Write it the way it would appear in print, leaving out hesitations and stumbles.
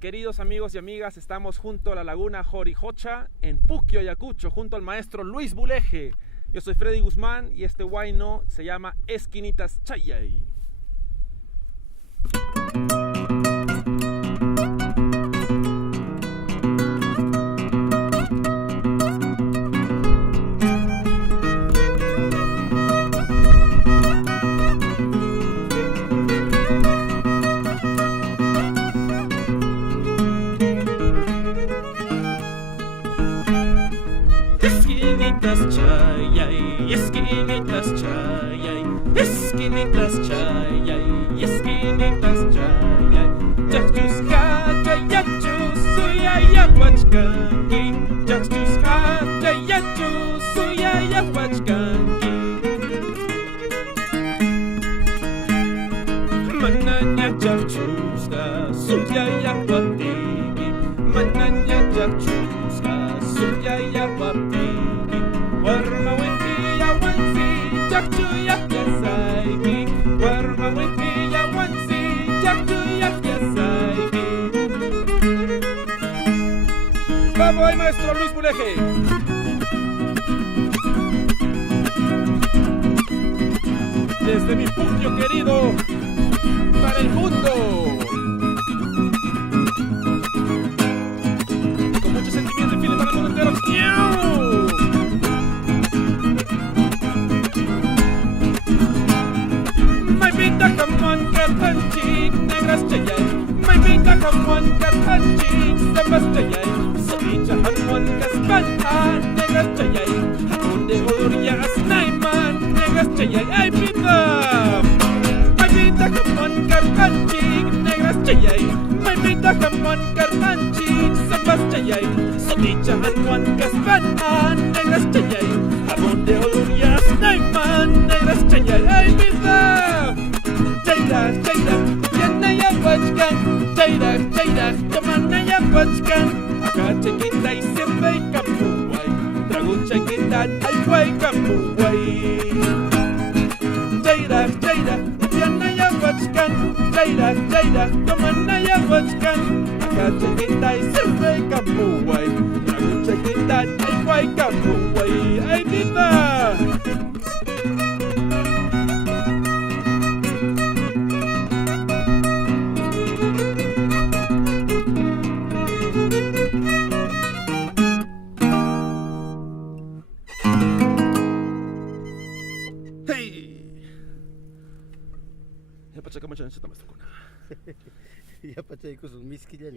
Queridos amigos y amigas, estamos junto a la laguna Jorijocha, en Puquio, Ayacucho, junto al maestro Luis Buleje. Yo soy Freddy Guzmán y este huayno se llama Esquinitas Chayay. Esquinitas chayay, esquinitas chayay, esquinitas chayay, esquinitas chayay. Jachus chayachus suyayapachkanki, jachus chayachus suyayapachkanki. Mananya jachusqa suyayapatiki, mananya jachusqa suyayapatiki. Warma wentiya wansi jakchuya piasaiki, warma wentiya wansi jakchuya piasaiki. ¡Vamos ahí, maestro Luis Buleje! Desde mi puño querido para el mundo, con mucho sentimiento y filo para el mundo entero. ¡Miau! My vida come on, kartanchik, negras chayay. My vida come on, kartanchik, sambas chayay. Soicha hanmon kaspan, negras chayay. Hakunde orias naiman, negras chayay. ¡Ay, vida! My vida come on, kartanchik, negras chayay. My vida come on, kartanchik, sambas chayay. Soicha hanmon kaspan, negras chayay. Hakunde orias naiman, negras chayay. ¡Ay, vida! Chayda, chayda, yanaya wachkan. Chayda, chayda, yamanaya wachkan. Acá chiquita y siempre hay capuay. Dragon chiquita, ay guay capuay. Chayda, chayda, yanaya wachkan. Chayda, chayda, yamanaya wachkan. Acá chiquita y siempre hay capuay. Dragon chiquita, ay guay capuay. ¡Ay, viva! Ya pachay como chanchita más. Ya pachay con sus miski ya.